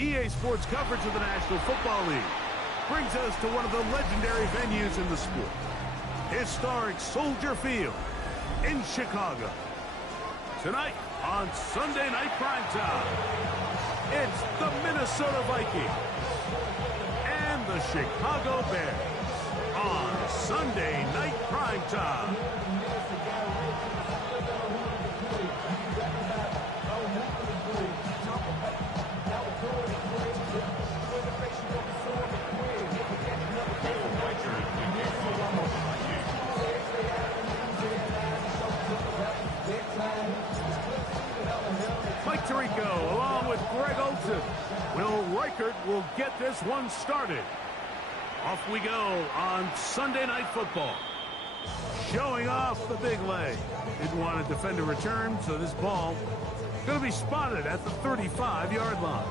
EA Sports coverage of the National Football League brings us to one of the legendary venues in the sport, historic Soldier Field in Chicago. Tonight on Sunday Night Primetime, it's the Minnesota Vikings and the Chicago Bears on Sunday Night Primetime. Mike Tirico along with Greg Olsen. Will Reichert will get this one started. Off we go on Sunday Night Football. Showing off the big leg. Didn't want to defend a return, so this ball going to be spotted at the 35-yard line.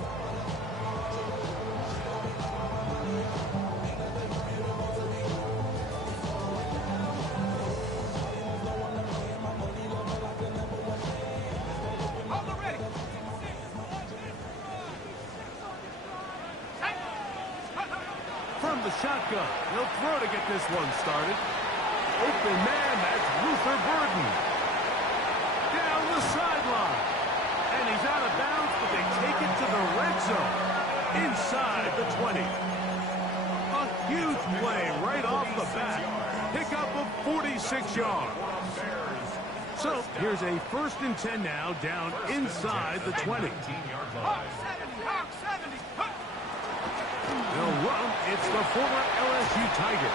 From the shotgun, he'll throw to get this one started. Open man, that's Luther Burden. Down the sideline. And he's out of bounds, but they take it to the red zone. Inside the 20. A huge play right off the bat. Pickup of 46 yards. So here's a 1st and 10 now, down inside the 20. They'll run. It's the former LSU Tiger.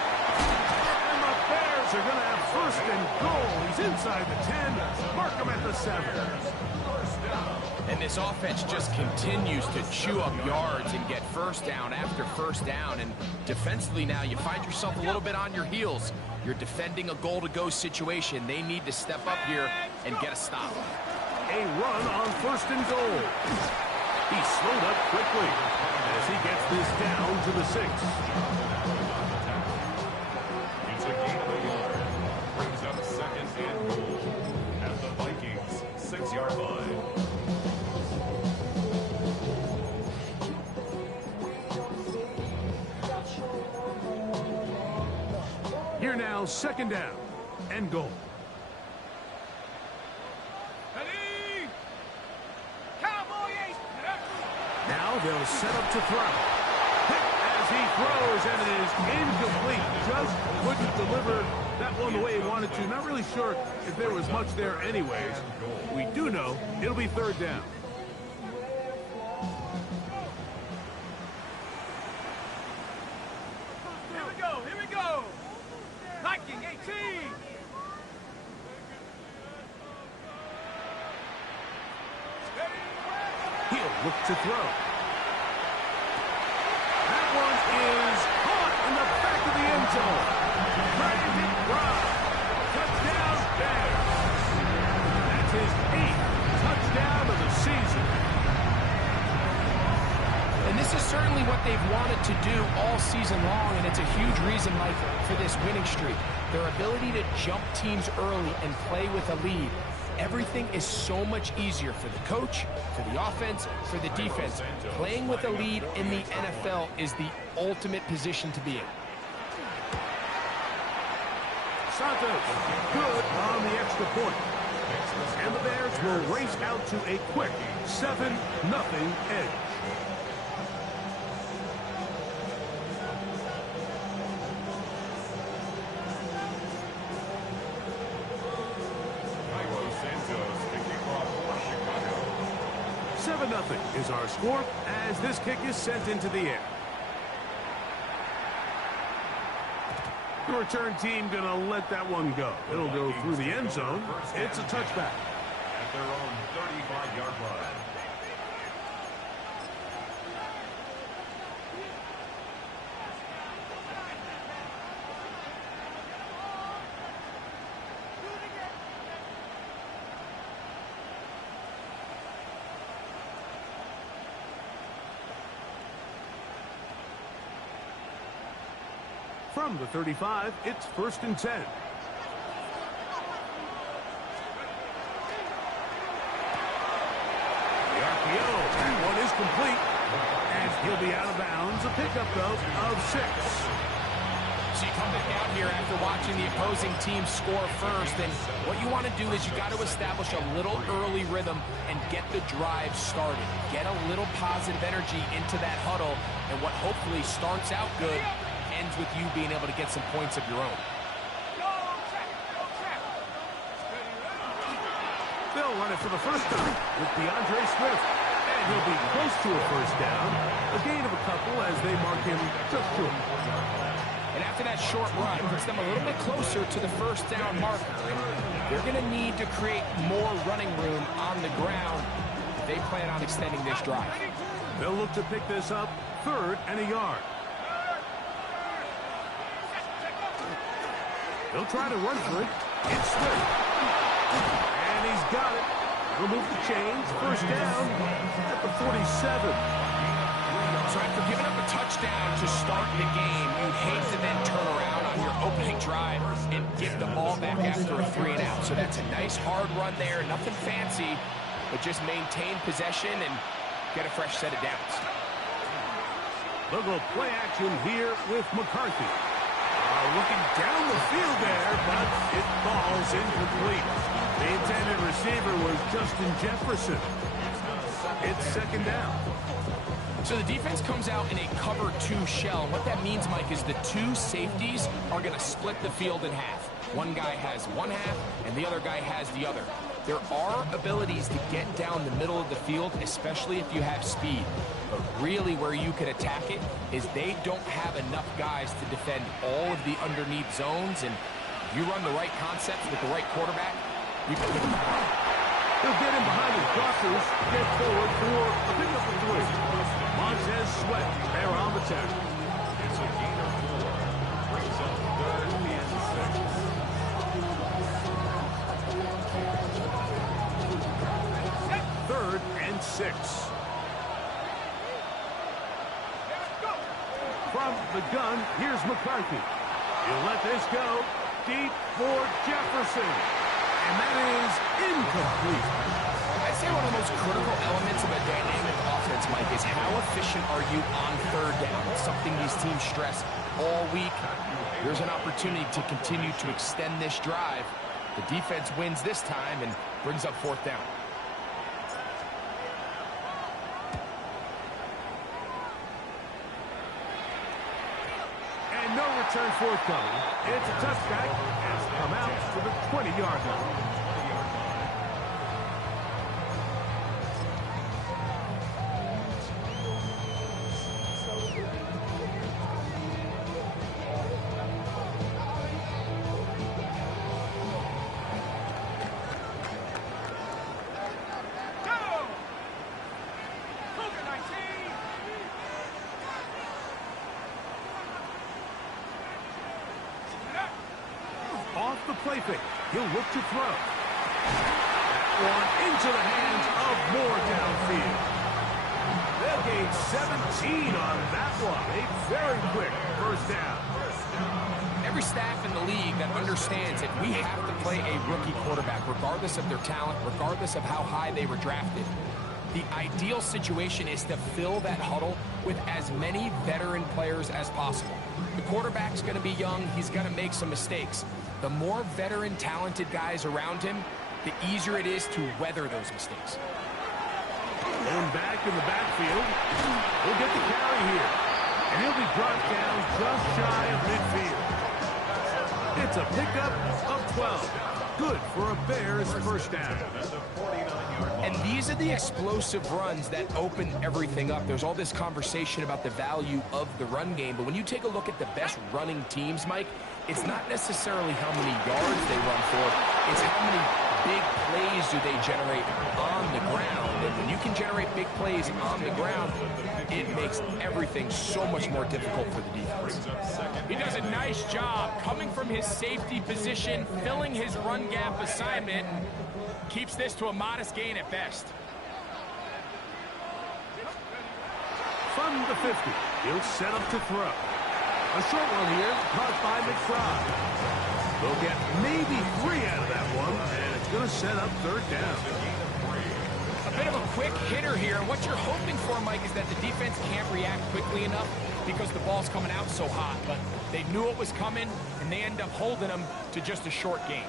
And the Bears are going to have 1st and goal. He's inside the 10. Mark him at the 7. And this offense just continues to chew up yards and get 1st down after 1st down. And defensively now, you find yourself a little bit on your heels. You're defending a goal-to-go situation. They need to step up here and get a stop. A run on 1st and goal. He's slowed up quickly as he gets this down to the 6. It's a gain of a yard. Brings up 2nd and goal at the Vikings' 6-yard line. Here now, 2nd down and goal. Now they'll set up to throw. As he throws, and it is incomplete. Just couldn't deliver that one the way he wanted to. Not really sure if there was much there anyways. We do know it'll be 3rd down. Here we go. Viking 18. He'll look to throw. That one is caught in the back of the end zone. Brandon Brown. Touchdown, Bears. That's his 8th touchdown of the season. And this is certainly what they've wanted to do all season long, and it's a huge reason, Mike, for this winning streak. Their ability to jump teams early and play with a lead. Everything is so much easier for the coach, for the offense, for the defense. Playing with a lead in the NFL is the ultimate position to be in. Santos, good on the extra point. And the Bears will race out to a quick 7-0 edge. Nothing is our score as this kick is sent into the air. The return team going to let that one go. It'll go through the end zone. It's a touchback. At their own 35-yard line. From the 35, it's 1st and 10. The RPO, that one is complete. And he'll be out of bounds. A pickup, though, of 6. So you come back out here after watching the opposing team score first, and what you want to do is you got to establish a little early rhythm and get the drive started. Get a little positive energy into that huddle, and what hopefully starts out good ends with you being able to get some points of your own. They'll run it for the first time with DeAndre Swift. And he'll be close to a first down. A gain of a couple as they mark him just short. And after that short run, puts them a little bit closer to the first down marker. They're going to need to create more running room on the ground if they plan on extending this drive. They'll look to pick this up 3rd and a yard. He'll try to run for it. It's Swift. And he's got it. Remove the chains. First down at the 47. So after giving up a touchdown to start the game, you'd hate to then turn around on your opening drive and give the ball back after a 3 and out. So that's a nice hard run there. Nothing fancy, but just maintain possession and get a fresh set of downs. They'll go play action here with McCarthy. Looking down the field there, but it falls incomplete. The intended receiver was Justin Jefferson. It's 2nd down. So the defense comes out in a cover 2 shell. And what that means, Mike, is the 2 safeties are going to split the field in half. One guy has one half, and the other guy has the other. There are abilities to get down the middle of the field, especially if you have speed. But really where you can attack it is they don't have enough guys to defend all of the underneath zones. And if you run the right concepts with the right quarterback, you can pick them apart. He'll get him behind his blockers, get forward for a pickup of 3. Montez Sweat there on the tackle. It's a gain of 4. Brings up 3rd and 6. 3rd and 6. From the gun, here's McCarthy. He'll let this go deep for Jefferson. And that is incomplete. I'd say one of the most critical elements of a dynamic offense, Mike, is how efficient are you on 3rd down? It's something these teams stress all week. There's an opportunity to continue to extend this drive. The defense wins this time and brings up 4th down. And no return forthcoming. It's a touchback. Has come out to the 20-yard line. Off the play fake. He'll look to throw. That one into the hands of Moore downfield. They'll gain 17 on that one. A very quick first down. Every staff in the league that understands that we have to play a rookie quarterback, regardless of their talent, regardless of how high they were drafted. The ideal situation is to fill that huddle with as many veteran players as possible. The quarterback's going to be young. He's going to make some mistakes. The more veteran, talented guys around him, the easier it is to weather those mistakes. Going back in the backfield. He'll get the carry here. And he'll be brought down just shy of midfield. It's a pickup of 12. Good for a Bears first down. And these are the explosive runs that open everything up. There's all this conversation about the value of the run game, but when you take a look at the best running teams, Mike, it's not necessarily how many yards they run for, it's how many big plays do they generate on the ground. And when you can generate big plays on the ground, it makes everything so much more difficult for the defense. He does a nice job coming from his safety position, filling his run gap assignment, and keeps this to a modest gain at best. From the 50, he'll set up to throw. A short one here, caught by McBride. They'll get maybe 3 out of that one, and it's going to set up 3rd down. A bit of a quick hitter here. What you're hoping for, Mike, is that the defense can't react quickly enough because the ball's coming out so hot. But they knew it was coming, and they end up holding them to just a short game.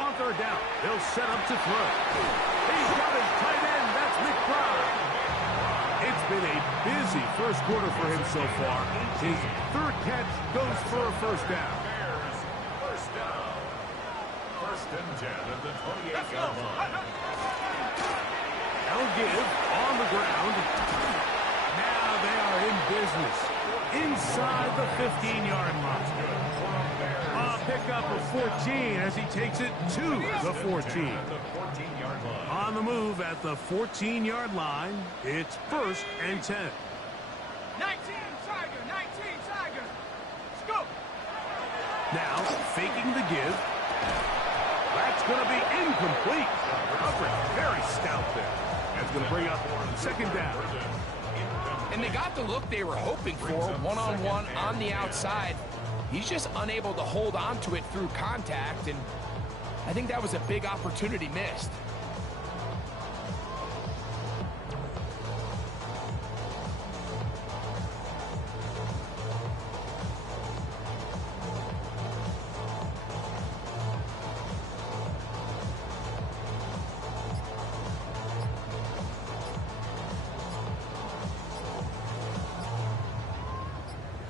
On third down, they'll set up to throw. He's got his tight end. That's McBride. It's been a busy first quarter for him so far. His third catch goes for a first down. Bears, first down. First and 10 at the 28-yard line. They'll give on the ground. Now they are in business. Inside the 15-yard line. Pickup of 14 as he takes it to the 14. On the move at the 14-yard line, it's first and 10. 19 Tiger, 19 Tiger. Scoop. Now faking the give. That's going to be incomplete. Coverage very stout there. That's going to bring up second down. And they got the look they were hoping for, one-on-one on the outside. He's just unable to hold on to it through contact, and I think that was a big opportunity missed.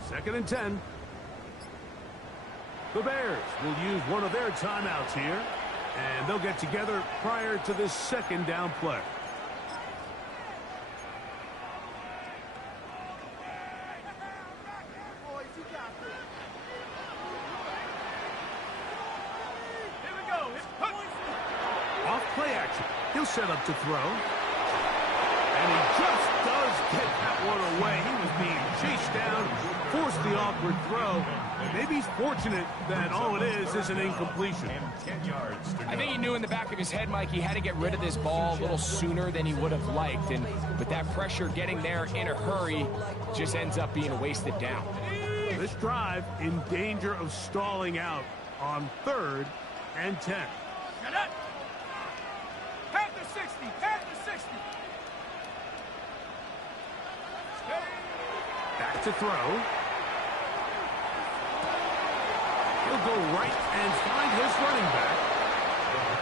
Second and 10. The Bears will use one of their timeouts here, and they'll get together prior to this second down play. Here we go. Off play action. He'll set up to throw. And he just does get that one away. He was being chased down, forced the awkward throw. Maybe he's fortunate that all it is an incompletion. I think he knew in the back of his head, Mike, he had to get rid of this ball a little sooner than he would have liked. And with that pressure getting there in a hurry, just ends up being a wasted down. This drive in danger of stalling out on third and 10. Head to 60. Head to 60. Back to throw. He'll go right and find his running back.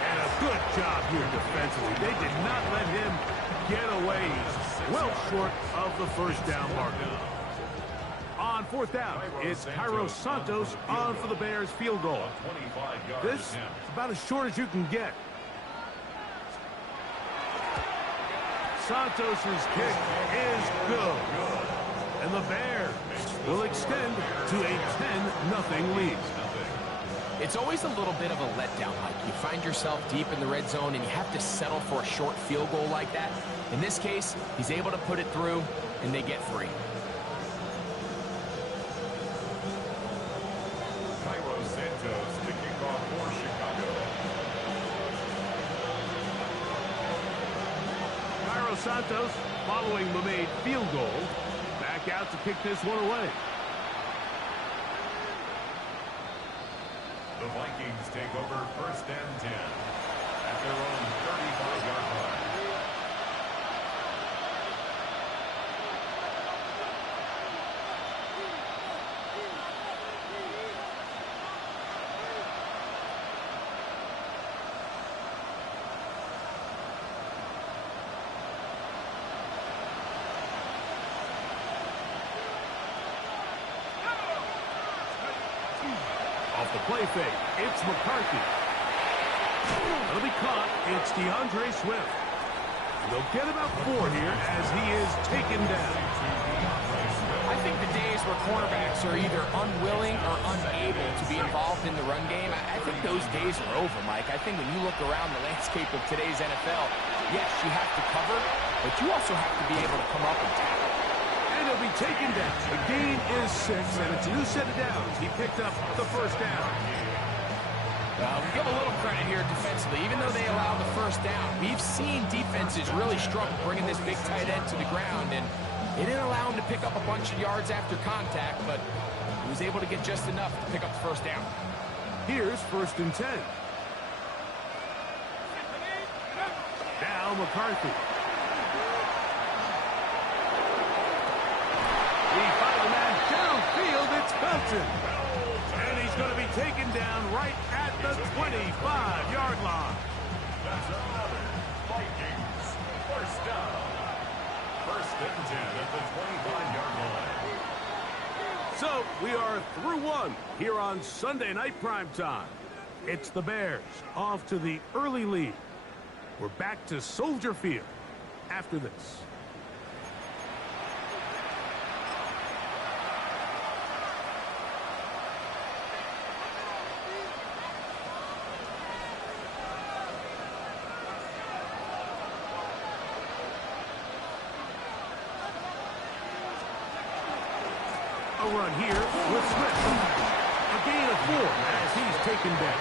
And a good job here defensively. They did not let him get away. He's well short of the first down marker. On fourth down, it's Cairo Santos on for the Bears field goal. This is about as short as you can get. Santos' kick is good. And the Bears will extend to a 10-0 lead. It's always a little bit of a letdown, Mike. You find yourself deep in the red zone and you have to settle for a short field goal like that. In this case, he's able to put it through and they get free. Cairo Santos to kick off for Chicago. Cairo Santos following the made field goal. Back out to kick this one away. The Vikings take over first and 10 at their own 35-yard line. Off the play fake, it's McCarthy. It'll be caught. It's DeAndre Swift. They'll get about 4 here as he is taken down. I think the days where cornerbacks are either unwilling or unable to be involved in the run game, I think those days are over, Mike. I think when you look around the landscape of today's NFL, yes, you have to cover, but you also have to be able to come up and tackle. And he'll be taken down. The gain is 6, and it's a new set of downs. He picked up the first down. We give a little credit here defensively, even though they allowed the first down. We've seen defenses really struggle bringing this big tight end to the ground, and they didn't allow him to pick up a bunch of yards after contact, but he was able to get just enough to pick up the first down. Here's 1st and 10. Now McCarthy. He finds a man downfield. It's Felton. And he's going to be taken down right at the 25-yard line. That's another Vikings first down. 1st and 10 at the 25-yard line. So we are through one here on Sunday Night Primetime. It's the Bears off to the early lead. We're back to Soldier Field after this. A run here with Smith. A gain of 4 as he's taken down.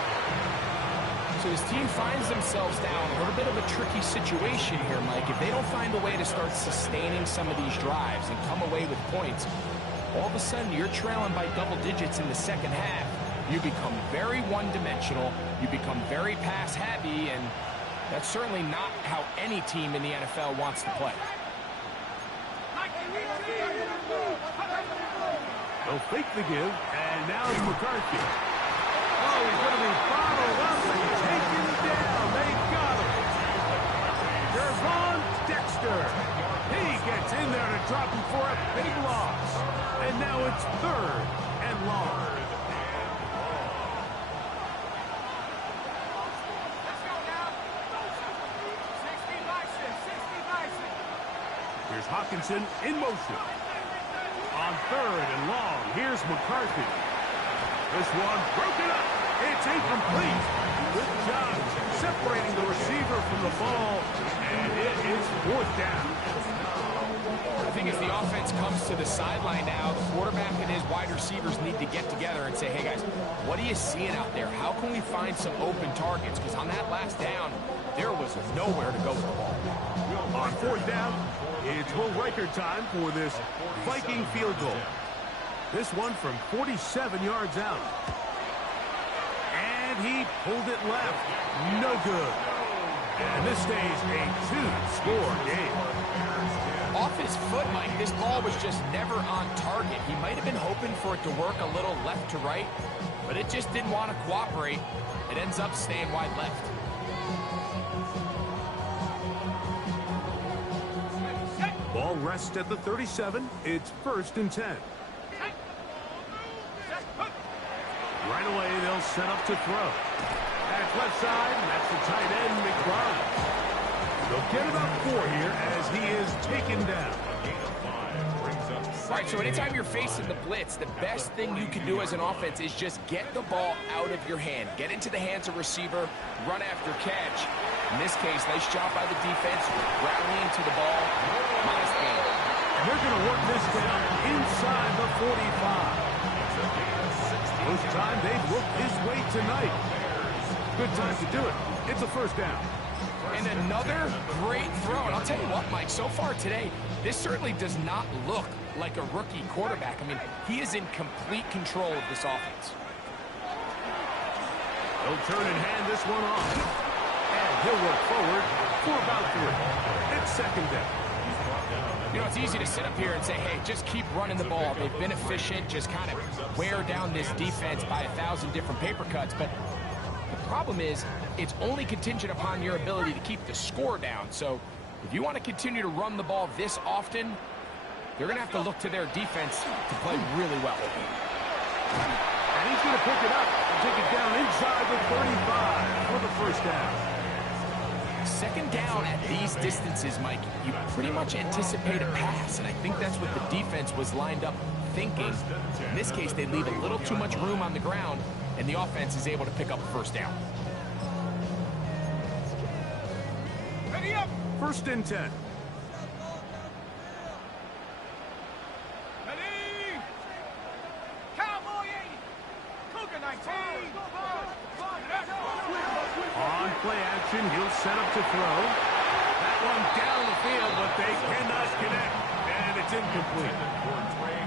So his team finds themselves down a little bit of a tricky situation here, Mike. If they don't find a way to start sustaining some of these drives and come away with points, all of a sudden you're trailing by double digits in the second half. You become very one-dimensional. You become very pass-happy, and that's certainly not how any team in the NFL wants to play. They'll fake the give, and now it's McCarthy. Oh, he's going to be bottled up and taken down. They got him. Jervon Dexter. He gets in there to drop him for a big loss. And now it's 3rd and long. Here's Hawkinson in motion. On 3rd and long, here's McCarthy. This one broken up. It's incomplete. Good job separating the receiver from the ball, and it is 4th down. I think as the offense comes to the sideline now, the quarterback and his wide receivers need to get together and say, hey guys, what are you seeing out there? How can we find some open targets? Because on that last down, there was nowhere to go with the ball. On 4th down, it's Will Riker time for this Viking field goal. This one from 47 yards out. And he pulled it left. No good. And this stays a 2-score game. Off his foot, Mike, this ball was just never on target. He might have been hoping for it to work a little left to right, but it just didn't want to cooperate. It ends up staying wide left. Ball rests at the 37. It's 1st and 10. Right away, they'll set up to throw. That's left side, and that's the tight end, McBride. They'll get about 4 here as he is taken down. All right, so anytime you're facing the blitz, the best thing you can do as an offense is just get the ball out of your hand. Get into the hands of receiver, run after catch. In this case, nice job by the defense, rallying to the ball. Nice game. And they're going to work this down inside the 45. First time they've looked his way tonight. Good time to do it. It's a 1st down. And another great throw. And I'll tell you what, Mike, so far today, this certainly does not look like a rookie quarterback. I mean, he is in complete control of this offense. He'll turn and hand this one off. And he'll work forward for about 3. It's 2nd down. You know, it's easy to sit up here and say, hey, just keep running the ball. They've been efficient, just kind of wear down this defense by 1,000 different paper cuts. But the problem is, it's only contingent upon your ability to keep the score down. So if you want to continue to run the ball this often, they're going to have to look to their defense to play really well. And he's going to pick it up and take it down inside the 35 for the 1st down. 2nd down at these distances, Mike, you pretty much anticipate a pass, and I think that's what the defense was lined up thinking. In this case, they leave a little too much room on the ground, and the offense is able to pick up a 1st down. Ready up! 1st and 10. Ready! Cowboy 80! Cougar 90! On play action, he'll set up to throw. That one down the field, but they cannot connect. And it's incomplete.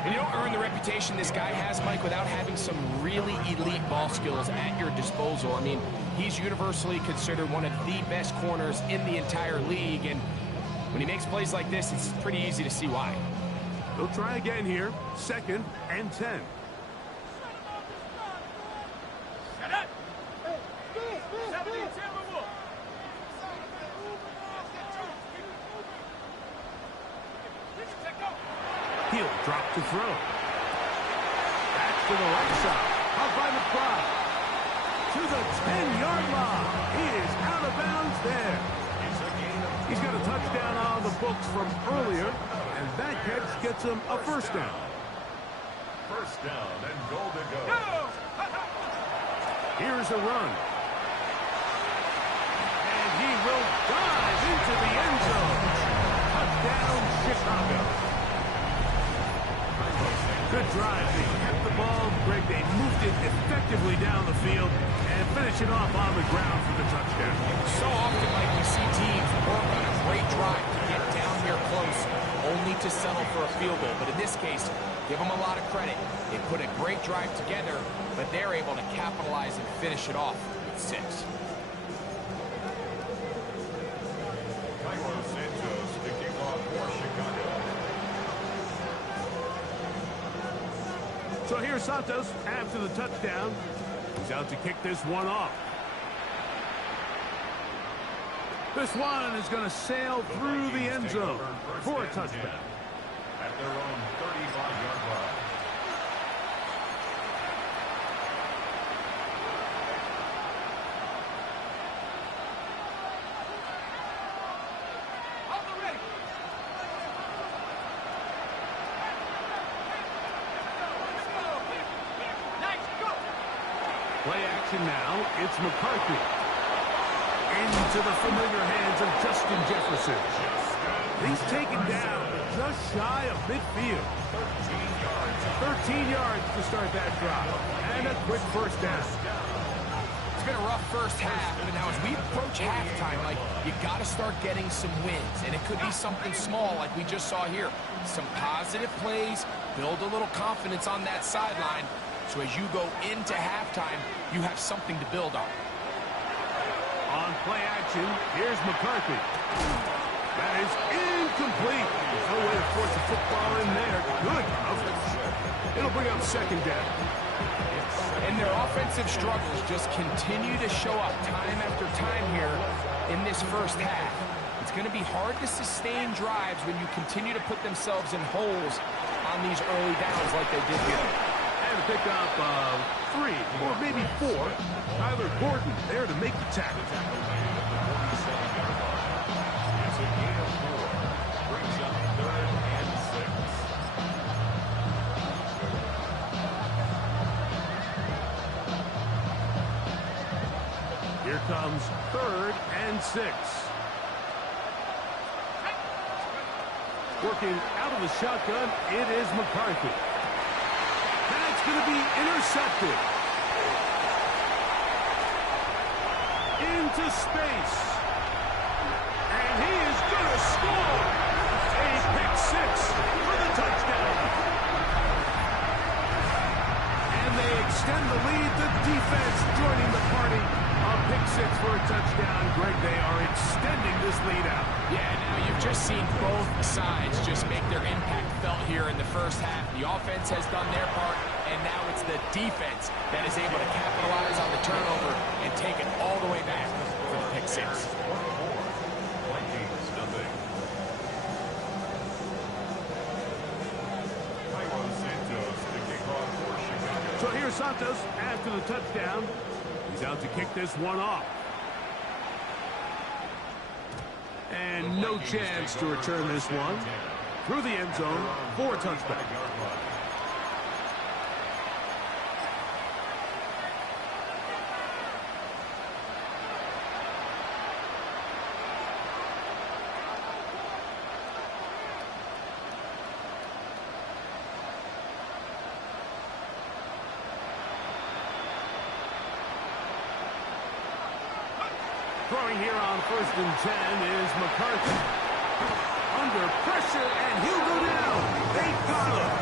And you don't earn the reputation this guy has, Mike, without having some really elite ball skills at your disposal. I mean, he's universally considered one of the best corners in the entire league. And when he makes plays like this, it's pretty easy to see why. They'll try again here. 2nd and 10. He'll drop to throw. Back to the right side. Out by McBride. To the 10-yard line. He is out of bounds there. He's got a touchdown on the books from earlier, and that catch gets him a first down. First down and goal to go. Here's a run. And he will dive into the end zone. Touchdown, Chicago. Good drive. They kept the ball. Greg, they moved it effectively down the field and finish it off on the ground for the touchdown. So often, Mike, we see teams work on a great drive to get down here close, only to settle for a field goal. But in this case, give them a lot of credit. They put a great drive together, but they're able to capitalize and finish it off with 6. So here's Santos after the touchdown. He's out to kick this one off. This one is going to sail through the end zone for a touchback. At their own 35-yard line. Play action now. It's McCarthy. Into the familiar hands of Justin Jefferson. He's taken down just shy of midfield. 13 yards to start that drive. And a quick first down. It's been a rough first half, but now as we approach halftime, like, you got to start getting some wins. And it could be something small like we just saw here. Some positive plays, build a little confidence on that sideline. So as you go into halftime, you have something to build on. On play action, here's McCarthy. That is incomplete. There's no way to force a football in there. Good coverage. It'll bring up second down. And their offensive struggles just continue to show up time after time here in this first half. It's going to be hard to sustain drives when you continue to put themselves in holes on these early downs like they did here. And to pick up 3 or maybe 4. Tyler Gordon there to make the tackle. It's a gain of 4. Brings up 3rd and 6. Here comes 3rd and 6. Working out of the shotgun, it is McCarthy. That's going to be intercepted. Into space. And he is going to score. A pick 6 for the touchdown. And they extend the lead. The defense joining the party. A pick 6 for a touchdown. Greg, they are extending this lead out. Yeah, now you've just seen both sides just make their impact felt here in the first half. The offense has done their part, and now it's the defense that is able to capitalize on the turnover and take it all the way back for the pick 6. Vikings, nothing. Santos to kick off for Chicago. So here's Santos after the touchdown. He's out to kick this one off. And no chance to return this one. Through the end zone for a touchback. Throwing here on 1st and 10 is McCarthy. Under pressure, and he'll go down. They got him.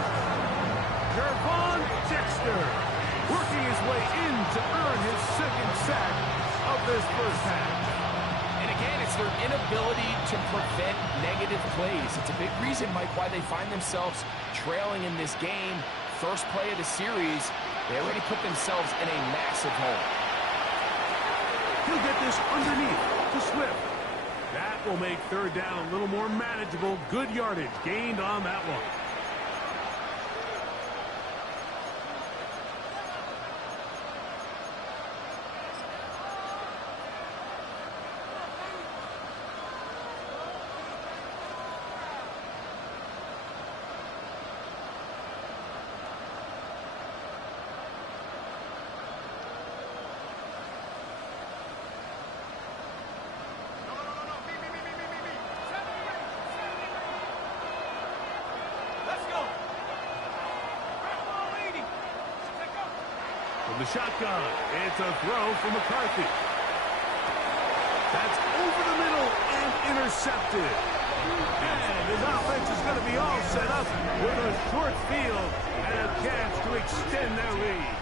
Gervon Dexter working his way in to earn his 2nd sack of this first half. And again, it's their inability to prevent negative plays. It's a big reason, Mike, why they find themselves trailing in this game. First play of the series, they already put themselves in a massive hole. He'll get this underneath to Swift. That will make 3rd down a little more manageable. Good yardage gained on that one. The shotgun. It's a throw for McCarthy. That's over the middle and intercepted. And his offense is going to be all set up with a short field and a chance to extend their lead.